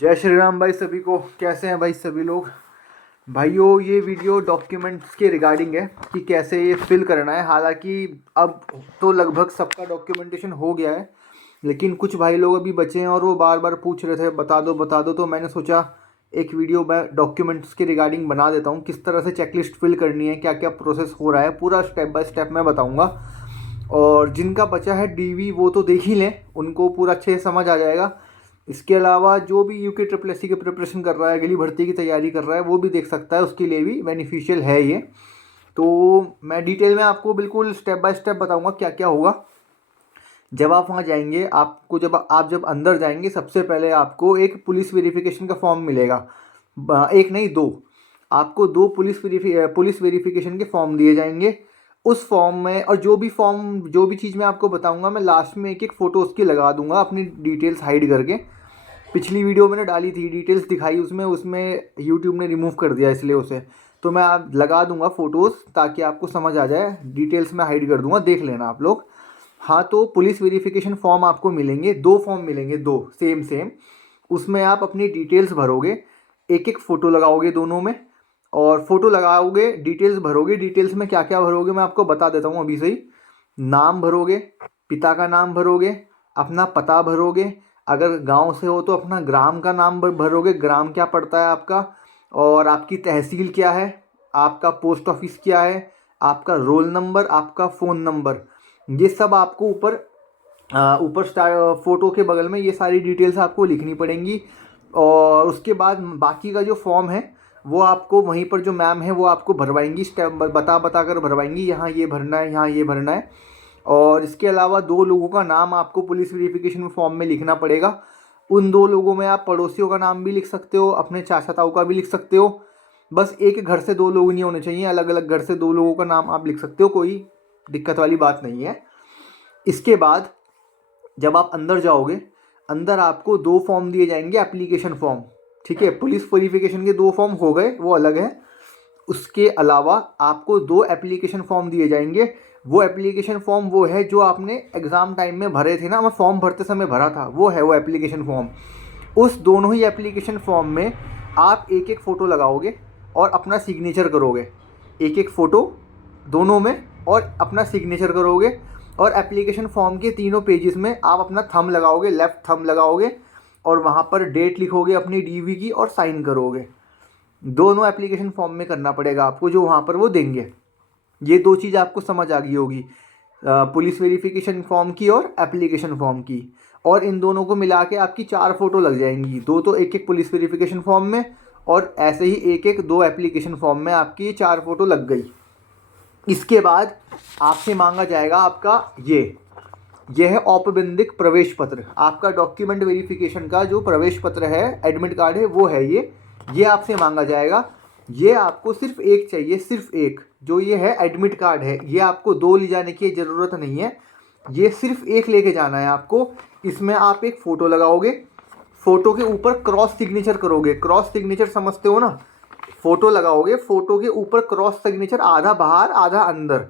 जय श्री राम भाई सभी को। कैसे हैं भाई सभी लोग। भाइयों ये वीडियो डॉक्यूमेंट्स के रिगार्डिंग है कि कैसे ये फिल करना है। हालांकि अब तो लगभग सबका डॉक्यूमेंटेशन हो गया है, लेकिन कुछ भाई लोग अभी बचे हैं और वो बार बार पूछ रहे थे बता दो बता दो। तो मैंने सोचा एक वीडियो मैं डॉक्यूमेंट्स के रिगार्डिंग बना देता हूँ, किस तरह से चेकलिस्ट फिल करनी है, क्या क्या प्रोसेस हो रहा है, पूरा स्टेप बाय स्टेप मैं बताऊँगा। और जिनका बचा है डीवी वो तो देख ही लें, उनको पूरा अच्छे से समझ आ जाएगा। इसके अलावा जो भी यूके ट्रिपल एस सी की प्रिपरेशन कर रहा है, अगली भर्ती की तैयारी कर रहा है, वो भी देख सकता है, उसके लिए भी बेनिफिशियल है ये। तो मैं डिटेल में आपको बिल्कुल स्टेप बाय स्टेप बताऊंगा क्या क्या होगा। जब आप वहाँ जाएंगे, आपको जब अंदर जाएंगे, सबसे पहले आपको एक पुलिस वेरिफिकेशन का फॉर्म मिलेगा। एक नहीं, दो। आपको दो पुलिस वेरिफिकेशन के फॉर्म दिए जाएंगे। उस फॉर्म में, और जो भी चीज़ मैं आपको बताऊंगा, मैं लास्ट में एक एक फ़ोटो उसकी लगा दूंगा अपनी डिटेल्स हाइड करके। पिछली वीडियो मैंने डाली थी, डिटेल्स दिखाई उसमें उसमें यूट्यूब ने रिमूव कर दिया इसलिए उसे। तो मैं आप लगा दूंगा फ़ोटोज़ ताकि आपको समझ आ जाए। डिटेल्स मैं हाइड कर दूंगा, देख लेना आप लोग। हाँ, तो पुलिस वेरिफिकेशन फॉर्म आपको मिलेंगे, दो फॉर्म मिलेंगे, दो सेम सेम। उसमें आप अपनी डिटेल्स भरोगे, एक एक फ़ोटो लगाओगे दोनों में, और फ़ोटो लगाओगे, डिटेल्स भरोगे। डिटेल्स में क्या क्या भरोगे मैं आपको बता देता हूँ अभी से ही। नाम भरोगे, पिता का नाम भरोगे, अपना पता भरोगे, अगर गांव से हो तो अपना ग्राम का नाम भरोगे, ग्राम क्या पड़ता है आपका, और आपकी तहसील क्या है, आपका पोस्ट ऑफिस क्या है, आपका रोल नंबर, आपका फ़ोन नंबर। ये सब आपको ऊपर फोटो के बगल में ये सारी डिटेल्स आपको लिखनी पड़ेंगी। और उसके बाद बाकी का जो फॉर्म है वो आपको वहीं पर जो मैम है वो आपको भरवाएंगी, स्टेप बता बता कर भरवाएंगी, यहाँ ये भरना है, यहाँ ये भरना है। और इसके अलावा दो लोगों का नाम आपको पुलिस वेरिफिकेशन फॉर्म में लिखना पड़ेगा। उन दो लोगों में आप पड़ोसियों का नाम भी लिख सकते हो, अपने चाचा ताऊ का भी लिख सकते हो। बस एक घर से दो लोग नहीं होने चाहिए, अलग अलग घर से दो लोगों का नाम आप लिख सकते हो, कोई दिक्कत वाली बात नहीं है। इसके बाद जब आप अंदर जाओगे, अंदर आपको दो फॉर्म दिए जाएंगे, एप्लीकेशन फॉर्म। ठीक है, पुलिस वेरिफिकेशन के दो फॉर्म हो गए, वो अलग है। उसके अलावा आपको दो एप्लीकेशन फॉर्म दिए जाएंगे। वो एप्लीकेशन फॉर्म वो है जो आपने एग्ज़ाम टाइम में भरे थे ना, मैं फॉर्म भरते समय भरा था, वो है वो एप्लीकेशन फॉर्म। उस दोनों ही एप्लीकेशन फॉर्म में आप एक एक फ़ोटो लगाओगे और अपना सिग्नेचर करोगे। एक एक फ़ोटो दोनों में और अपना सिग्नेचर करोगे। और एप्लीकेशन फॉर्म के तीनों पेजेस में आप अपना थंब लगाओगे, लेफ़्ट थंब लगाओगे, और वहाँ पर डेट लिखोगे अपनी डीवी की और साइन करोगे। दोनों एप्लीकेशन फॉर्म में करना पड़ेगा आपको, जो वहाँ पर वो देंगे। ये दो चीज़ आपको समझ आ गई होगी, पुलिस वेरिफिकेशन फॉर्म की और एप्लीकेशन फॉर्म की। और इन दोनों को मिला के आपकी चार फ़ोटो लग जाएंगी, दो तो एक एक पुलिस वेरिफिकेशन फॉर्म में, और ऐसे ही एक एक दो एप्लीकेशन फॉर्म में आपकी चार फ़ोटो लग गई। इसके बाद आपसे मांगा जाएगा आपका ये है औपबंधिक प्रवेश पत्र। आपका डॉक्यूमेंट वेरिफिकेशन का जो प्रवेश पत्र है, एडमिट कार्ड है, वो है ये आपसे मांगा जाएगा। ये आपको सिर्फ एक चाहिए, सिर्फ एक। जो ये है एडमिट कार्ड है, ये आपको दो ले जाने की ज़रूरत नहीं है, ये सिर्फ एक लेके जाना है आपको। इसमें आप एक फ़ोटो लगाओगे, फ़ोटो के ऊपर क्रॉस सिग्नेचर करोगे। क्रॉस सिग्नेचर समझते हो ना, फ़ोटो लगाओगे, फ़ोटो के ऊपर क्रॉस सिग्नेचर, आधा बाहर आधा अंदर।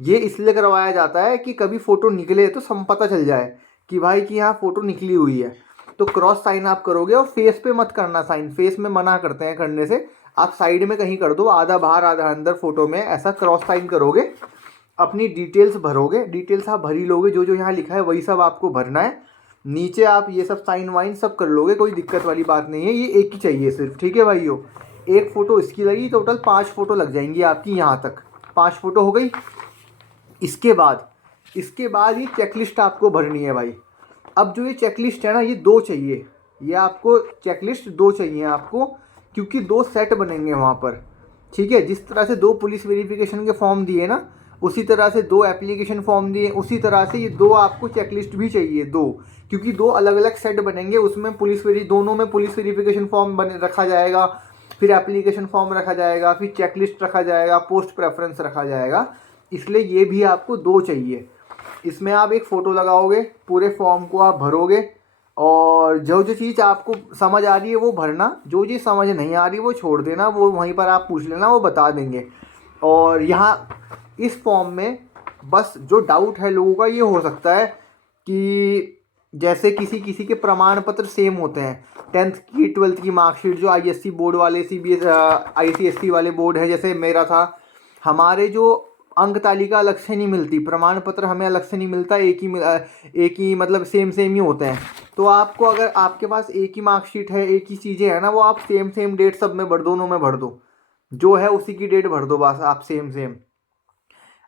ये इसलिए करवाया जाता है कि कभी फ़ोटो निकले तो पता चल जाए कि भाई कि यहाँ फ़ोटो निकली हुई है। तो क्रॉस साइन आप करोगे, और फेस पे मत करना साइन, फेस में मना करते हैं करने से। आप साइड में कहीं कर दो, आधा बाहर आधा अंदर फ़ोटो में, ऐसा क्रॉस साइन करोगे। अपनी डिटेल्स भरोगे, डिटेल्स आप भरी लोगे, जो जो यहाँ लिखा है वही सब आपको भरना है। नीचे आप ये सब साइन वाइन सब कर लोगे, कोई दिक्कत वाली बात नहीं है। ये एक ही चाहिए सिर्फ, ठीक है भाइयों। एक फ़ोटो इसकी लगी, टोटल 5 फ़ोटो लग जाएंगी आपकी, यहाँ तक 5 फ़ोटो हो गई। इसके बाद ये चेकलिस्ट आपको भरनी है भाई। अब जो ये चेकलिस्ट है ना, ये दो चाहिए, ये आपको चेकलिस्ट दो चाहिए आपको, क्योंकि दो सेट बनेंगे वहाँ पर। ठीक है, जिस तरह से दो पुलिस वेरिफिकेशन के फॉर्म दिए ना, उसी तरह से दो एप्लीकेशन फॉर्म दिए, उसी तरह से ये दो आपको चेकलिस्ट भी चाहिए, दो। क्योंकि दो अलग अलग सेट बनेंगे, उसमें दोनों में पुलिस वेरिफिकेशन फॉर्म बने रखा जाएगा, फिर एप्लीकेशन फॉर्म रखा जाएगा, फिर चेकलिस्ट रखा जाएगा, पोस्ट प्रेफरेंस रखा जाएगा। इसलिए ये भी आपको दो चाहिए। इसमें आप एक फ़ोटो लगाओगे, पूरे फॉर्म को आप भरोगे, और जो जो चीज़ आपको समझ आ रही है वो भरना, जो चीज़ समझ नहीं आ रही वो छोड़ देना, वो वहीं पर आप पूछ लेना, वो बता देंगे। और यहाँ इस फॉर्म में बस जो डाउट है लोगों का ये हो सकता है कि जैसे किसी किसी के प्रमाण पत्र सेम होते हैं, 10th की 12th की मार्कशीट जो ISC बोर्ड वाले CBS ICSE वाले बोर्ड है, जैसे मेरा था, हमारे जो अंक तालिका अलग से नहीं मिलती, प्रमाण पत्र हमें अलग से नहीं मिलता, एक ही मतलब सेम ही होते हैं। तो आपको अगर आपके पास एक ही मार्कशीट है, एक ही चीज़ें हैं ना, वो आप सेम डेट सब में भर, दोनों में भर दो, जो है उसी की डेट भर दो बस आप सेम।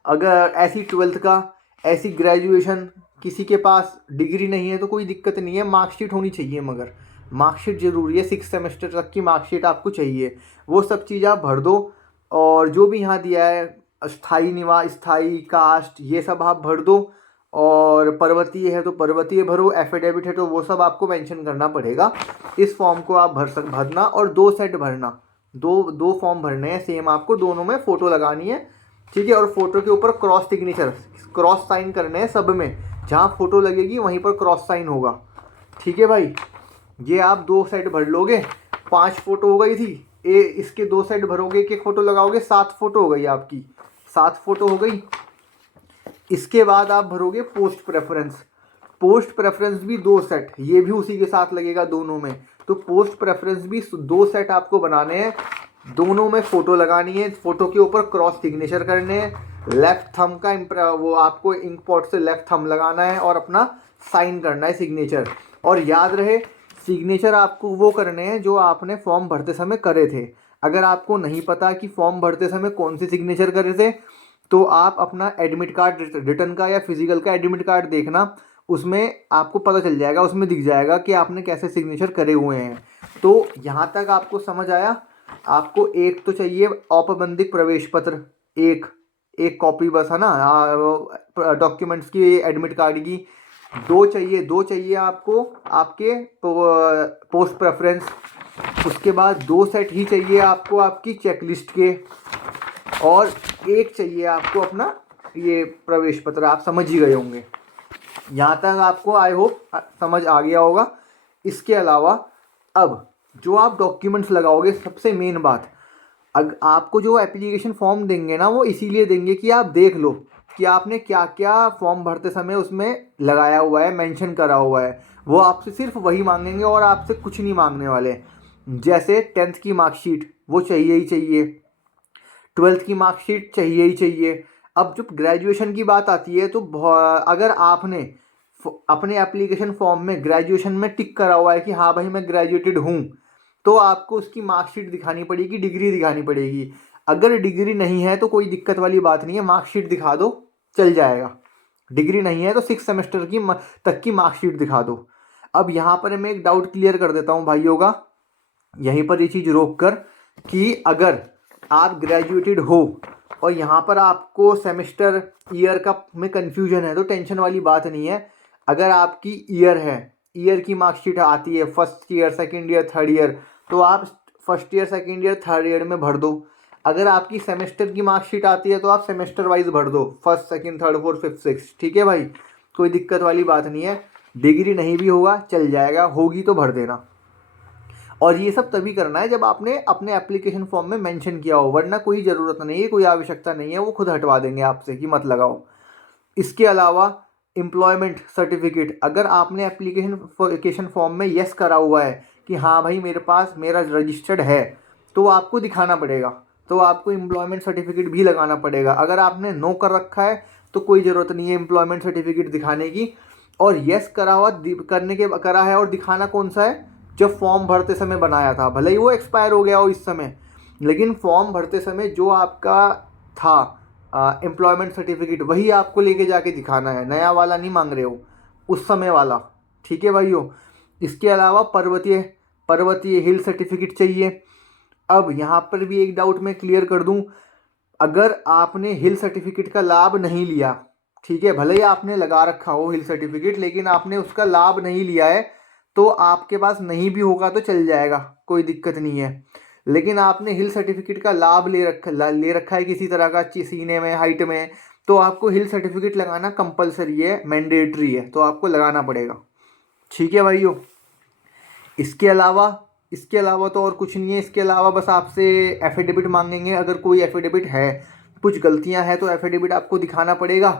अगर ऐसी 12th का, ऐसी ग्रेजुएशन, किसी के पास डिग्री नहीं है तो कोई दिक्कत नहीं है, मार्कशीट होनी चाहिए, मगर मार्कशीट ज़रूरी है, 6 सेमेस्टर तक की मार्कशीट आपको चाहिए, वो सब चीज़ आप भर दो। और जो भी यहाँ दिया है, स्थायी निवास, स्थायी कास्ट, ये सब आप भर दो। और पर्वतीय है तो पर्वतीय भरो, एफिडेविट है तो वो सब आपको मेंशन करना पड़ेगा। इस फॉर्म को आप भरना, और 2 सेट भरना, दो फॉर्म भरने हैं सेम आपको, दोनों में फ़ोटो लगानी है, ठीक है। और फोटो के ऊपर क्रॉस सिग्नेचर, क्रॉस साइन करने हैं सब में, जहाँ फोटो लगेगी वहीं पर क्रॉस साइन होगा, ठीक है भाई। ये आप 2 सेट भर लोगे, 5 फोटो हो गई थी, इसके 2 सेट भरोगे, एक फोटो लगाओगे, 7 फोटो हो गई आपकी, 7 फोटो हो गई। इसके बाद आप भरोगे पोस्ट प्रेफरेंस, पोस्ट प्रेफरेंस भी 2 सेट, ये भी उसी के साथ लगेगा दोनों में। तो पोस्ट प्रेफरेंस भी 2 सेट आपको बनाने हैं, दोनों में फ़ोटो लगानी है, फ़ोटो के ऊपर क्रॉस सिग्नेचर करने हैं, लेफ्ट थंब का वो आपको इंक पॉट से लेफ्ट थंब लगाना है और अपना साइन करना है सिग्नेचर। और याद रहे, सिग्नेचर आपको वो करने हैं जो आपने फॉर्म भरते समय करे थे। अगर आपको नहीं पता कि फॉर्म भरते समय कौन से सिग्नेचर करे थे, तो आप अपना एडमिट कार्ड, रिटर्न का या फिजिकल का एडमिट कार्ड देखना, उसमें आपको पता चल जाएगा, उसमें दिख जाएगा कि आपने कैसे सिग्नेचर करे हुए हैं। तो यहाँ तक आपको समझ आया। आपको एक तो चाहिए औपबंधिक प्रवेश पत्र, एक कॉपी बस है ना, डॉक्यूमेंट्स की, एडमिट कार्ड की। दो चाहिए आपको आपके पोस्ट प्रेफरेंस। उसके बाद 2 सेट ही चाहिए आपको आपकी चेकलिस्ट के, और एक चाहिए आपको अपना ये प्रवेश पत्र। आप समझ ही गए होंगे, यहाँ तक आपको आई होप समझ आ गया होगा। इसके अलावा अब जो आप डॉक्यूमेंट्स लगाओगे, सबसे मेन बात, आपको जो एप्लीकेशन फॉर्म देंगे ना, वो इसीलिए देंगे कि आप देख लो कि आपने क्या क्या फॉर्म भरते समय उसमें लगाया हुआ है, मेंशन करा हुआ है। वो आपसे सिर्फ वही मांगेंगे और आपसे कुछ नहीं मांगने वाले। जैसे 10th की मार्कशीट, वो चाहिए ही चाहिए, 12th की मार्कशीट चाहिए ही चाहिए। अब जब ग्रेजुएशन की बात आती है, तो अगर आपने अपने एप्लीकेशन फॉर्म में ग्रेजुएशन में टिक करा हुआ है कि हाँ भाई मैं ग्रेजुएटेड हूँ, तो आपको उसकी मार्कशीट दिखानी पड़ेगी, डिग्री दिखानी पड़ेगी। अगर डिग्री नहीं है तो कोई दिक्कत वाली बात नहीं है, मार्कशीट दिखा दो, चल जाएगा। डिग्री नहीं है तो 6 सेमेस्टर की तक की मार्कशीट दिखा दो। अब यहाँ पर मैं एक डाउट क्लियर कर देता हूँ भाइयों का, यहीं पर ये चीज़ रोक कर, कि अगर आप ग्रेजुएटेड हो और यहाँ पर आपको सेमेस्टर ईयर का में कन्फ्यूजन है, तो टेंशन वाली बात नहीं है। अगर आपकी ईयर है, ईयर की मार्कशीट आती है, first year, second year, third year, तो आप first year, second year, third year में भर दो। अगर आपकी सेमेस्टर की मार्कशीट आती है तो आप सेमेस्टर वाइज भर दो, first, second, third, fourth, fifth, six, ठीक है भाई, कोई दिक्कत वाली बात नहीं है। डिग्री नहीं भी होगा चल जाएगा, होगी तो भर देना। और ये सब तभी करना है जब आपने अपने एप्लीकेशन फॉर्म में मेंशन किया हो, वरना कोई ज़रूरत नहीं है, कोई आवश्यकता नहीं है, वो खुद हटवा देंगे आपसे कि मत लगाओ। इसके अलावा एम्प्लॉयमेंट सर्टिफिकेट, अगर आपने एप्लीकेशन फॉर्म में येस करा हुआ है कि हाँ भाई मेरे पास मेरा रजिस्टर्ड है, तो आपको दिखाना पड़ेगा, तो आपको एम्प्लॉयमेंट सर्टिफिकेट भी लगाना पड़ेगा। अगर आपने नो कर रखा है तो कोई ज़रूरत नहीं है एम्प्लॉयमेंट सर्टिफिकेट दिखाने की। और येस करा है, और दिखाना कौन सा है, जब फॉर्म भरते समय बनाया था, भले ही वो एक्सपायर हो गया हो इस समय, लेकिन फॉर्म भरते समय जो आपका था एम्प्लॉयमेंट सर्टिफिकेट, वही आपको लेके जाके दिखाना है, नया वाला नहीं मांग रहे हो, उस समय वाला, ठीक है भाइयों। इसके अलावा पर्वतीय हिल सर्टिफिकेट चाहिए। अब यहाँ पर भी एक डाउट मैं क्लियर कर दूँ, अगर आपने हिल सर्टिफिकेट का लाभ नहीं लिया, ठीक है, भले ही आपने लगा रखा हो हिल सर्टिफिकेट, लेकिन आपने उसका लाभ नहीं लिया है, तो आपके पास नहीं भी होगा तो चल जाएगा, कोई दिक्कत नहीं है। लेकिन आपने हिल सर्टिफिकेट का लाभ ले रखा है किसी तरह का, सीने में, हाइट में, तो आपको हिल सर्टिफिकेट लगाना कंपलसरी है, मैंडेटरी है, तो आपको लगाना पड़ेगा, ठीक है भाइयों। इसके अलावा तो और कुछ नहीं है। इसके अलावा बस आपसे एफिडेविट मांगेंगे, अगर कोई एफिडेविट है, कुछ गलतियां हैं तो एफिडेविट आपको दिखाना पड़ेगा,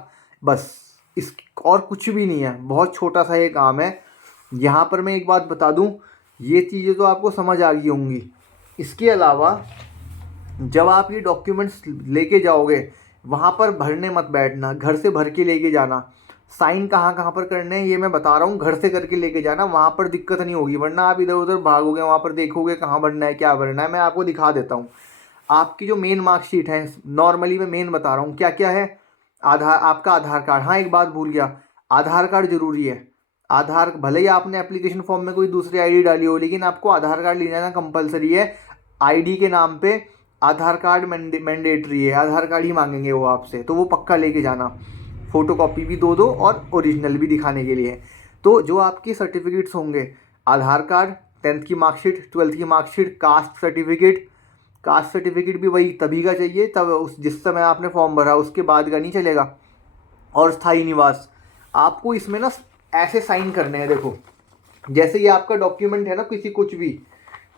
बस। इस और कुछ भी नहीं है, बहुत छोटा सा ये काम है। यहाँ पर मैं एक बात बता दूं, ये चीज़ें तो आपको समझ आ गई होंगी। इसके अलावा जब आप ये डॉक्यूमेंट्स लेके जाओगे वहाँ पर भरने मत बैठना, घर से भर के लेके जाना। साइन कहाँ कहाँ पर करने हैं ये मैं बता रहा हूँ, घर से करके लेके जाना, वहाँ पर दिक्कत नहीं होगी। वरना आप इधर उधर भागोगे, वहाँ पर देखोगे कहाँ भरना है क्या भरना है। मैं आपको दिखा देता हूँ। आपकी जो मेन मार्कशीट है, नॉर्मली मैं मेन बता रहा हूँ क्या क्या है। आपका आधार कार्ड, हाँ एक बात भूल गया, आधार कार्ड जरूरी है। आधार, भले ही आपने एप्लीकेशन फॉर्म में कोई दूसरी आईडी डाली हो, लेकिन आपको आधार कार्ड ले जाना कंपलसरी है। आईडी के नाम पे आधार कार्ड मैंडेटरी है, आधार कार्ड ही मांगेंगे वो आपसे, तो वो पक्का लेके जाना। फ़ोटो कॉपी भी दो और ओरिजिनल भी दिखाने के लिए। तो जो आपकी सर्टिफिकेट्स होंगे, आधार कार्ड, 10th की मार्कशीट, 12th की marksheet, caste certificate. Caste certificate भी वही तभी का चाहिए तब उस जिस समय आपने फॉर्म भरा, उसके बाद का नहीं चलेगा। और स्थायी निवास, आपको इसमें ना ऐसे साइन करने हैं। देखो जैसे ये आपका डॉक्यूमेंट है ना, किसी कुछ भी,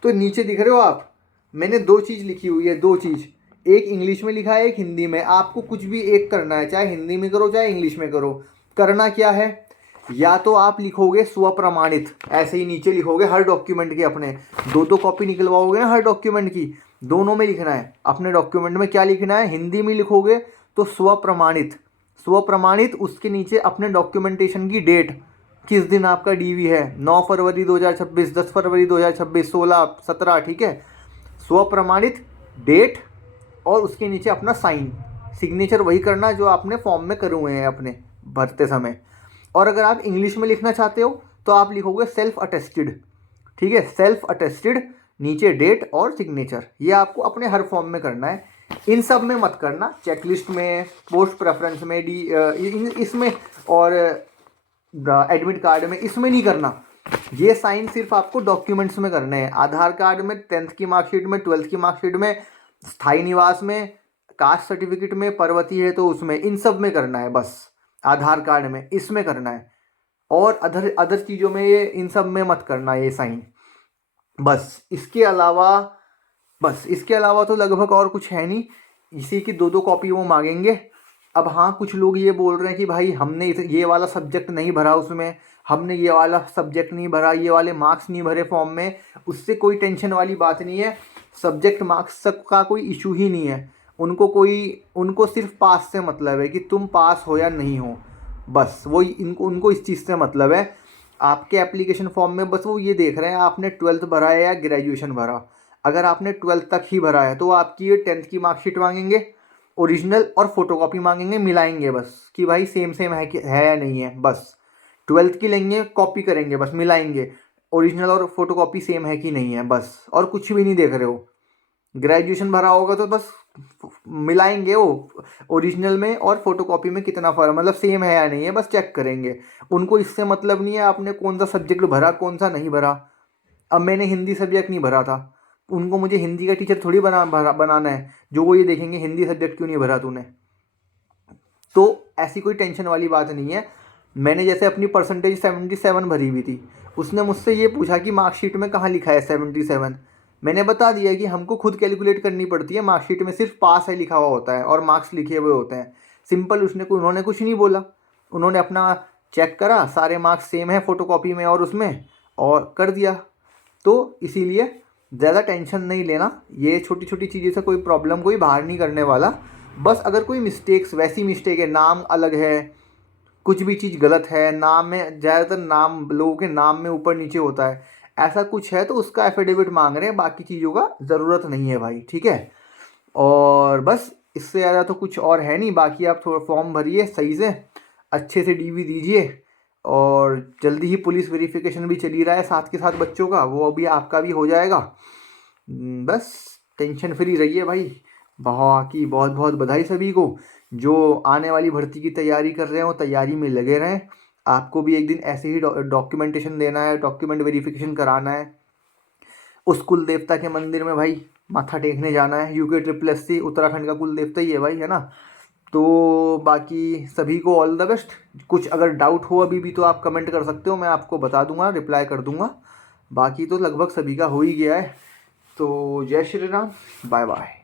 तो नीचे दिख रहे हो आप, मैंने 2 चीज़ लिखी हुई है, 2 चीज़, एक इंग्लिश में लिखा है, एक हिंदी में। आपको कुछ भी एक करना है, चाहे हिंदी में करो चाहे इंग्लिश में करो। करना क्या है, या तो आप लिखोगे स्वप्रमाणित, ऐसे ही नीचे लिखोगे हर डॉक्यूमेंट के अपने। 2 कॉपी निकलवाओगे ना हर डॉक्यूमेंट की, दोनों में लिखना है। अपने डॉक्यूमेंट में क्या लिखना है, हिंदी में लिखोगे तो स्वप्रमाणित, स्वप्रमाणित, उसके नीचे अपने डॉक्यूमेंटेशन की डेट, किस दिन आपका डीवी है, 9 फरवरी 2026, 10 फरवरी 2026, 16, 17, ठीक है। स्वप्रमाणित डेट और उसके नीचे अपना साइन, सिग्नेचर वही करना जो आपने फॉर्म में करे हुए हैं अपने भरते समय। और अगर आप इंग्लिश में लिखना चाहते हो तो आप लिखोगे सेल्फ अटेस्टेड, ठीक है, सेल्फ अटेस्टेड, नीचे डेट और सिग्नेचर। ये आपको अपने हर फॉर्म में करना है। इन सब में मत करना, चेकलिस्ट में, पोस्ट प्रेफरेंस में, इसमें और एडमिट कार्ड में, इसमें नहीं करना। ये साइन सिर्फ आपको डॉक्यूमेंट्स में करने हैं। आधार कार्ड में, 10th की मार्कशीट में, 12th की मार्कशीट में, स्थायी निवास में, कास्ट सर्टिफिकेट में, पर्वती है तो उसमें, इन सब में करना है बस। आधार कार्ड में इसमें करना है, और अदर अदर चीज़ों में ये इन सब में मत करना ये साइन। बस इसके अलावा तो लगभग और कुछ है नहीं। इसी की 2 कॉपी वो मांगेंगे। अब हाँ, कुछ लोग ये बोल रहे हैं कि भाई हमने ये वाला सब्जेक्ट नहीं भरा उसमें, हमने ये वाला सब्जेक्ट नहीं भरा, ये वाले मार्क्स नहीं भरे फॉर्म में। उससे कोई टेंशन वाली बात नहीं है। सब्जेक्ट मार्क्स का कोई इशू ही नहीं है। उनको सिर्फ पास से मतलब है कि तुम पास हो या नहीं हो, बस वो उनको इस चीज़ से मतलब है। आपके एप्लीकेशन फॉर्म में बस वो ये देख रहे हैं आपने 12th भरा है या ग्रेजुएशन भरा। अगर आपने 12th तक ही भरा है तो आपकी ये 10th की मार्कशीट मांगेंगे, ओरिजिनल और फोटोकॉपी मांगेंगे, मिलाएंगे बस कि भाई सेम सेम है या नहीं है। बस 12th की लेंगे, कॉपी करेंगे, बस मिलाएंगे ओरिजिनल और फोटोकॉपी सेम है कि नहीं है, बस। और कुछ भी नहीं देख रहे हो। ग्रेजुएशन भरा होगा तो बस मिलाएंगे वो ओरिजिनल में और फोटोकॉपी में कितना फर्क, मतलब सेम है या नहीं है, बस चेक करेंगे। उनको इससे मतलब नहीं है आपने कौन सा सब्जेक्ट भरा कौन सा नहीं भरा। अब मैंने हिंदी सब्जेक्ट नहीं भरा था, उनको मुझे हिंदी का टीचर थोड़ी बनाना है जो वो ये देखेंगे हिंदी सब्जेक्ट क्यों नहीं भरा तूने। तो ऐसी कोई टेंशन वाली बात नहीं है। मैंने जैसे अपनी परसेंटेज 77 भरी हुई थी, उसने मुझसे ये पूछा कि मार्कशीट में कहाँ लिखा है 77। मैंने बता दिया कि हमको खुद कैलकुलेट करनी पड़ती है, मार्कशीट में सिर्फ पास है लिखा हुआ होता है और मार्क्स लिखे हुए होते हैं, सिंपल। उन्होंने कुछ नहीं बोला, उन्होंने अपना चेक करा, सारे मार्क्स सेम है फोटोकॉपी में और उसमें, और कर दिया। तो इसीलिए ज़्यादा टेंशन नहीं लेना, ये छोटी छोटी चीज़ें से कोई प्रॉब्लम कोई बाहर नहीं करने वाला। बस अगर कोई मिस्टेक्स, वैसी मिस्टेक है, नाम अलग है, कुछ भी चीज़ गलत है, नाम में ज़्यादातर नाम लोगों के नाम में ऊपर नीचे होता है, ऐसा कुछ है तो उसका एफिडेविट मांग रहे हैं, बाकी चीज़ों का ज़रूरत नहीं है भाई, ठीक है। और बस इससे ज़्यादा तो कुछ और है नहीं। बाकी आप थोड़ा फॉर्म भरिए सही से, अच्छे से डीवी दीजिए, और जल्दी ही पुलिस वेरिफिकेशन भी चली रहा है साथ के साथ बच्चों का, वो अभी आपका भी हो जाएगा। बस टेंशन फ्री रहिए भाई। बाकी बहुत बहुत बधाई सभी को जो आने वाली भर्ती की तैयारी कर रहे हो, तैयारी में लगे रहें। आपको भी एक दिन ऐसे ही डॉक्यूमेंटेशन देना है, डॉक्यूमेंट वेरिफिकेशन कराना है, उस कुल देवता के मंदिर में भाई माथा टेकने जाना है। UKSSC उत्तराखंड का कुल देवता ही है भाई, है ना। तो बाकी सभी को ऑल द बेस्ट। कुछ अगर डाउट हो अभी भी तो आप कमेंट कर सकते हो, मैं आपको बता दूंगा, रिप्लाई कर दूंगा। बाकी तो लगभग सभी का हो ही गया है। तो जय श्री राम, बाय बाय।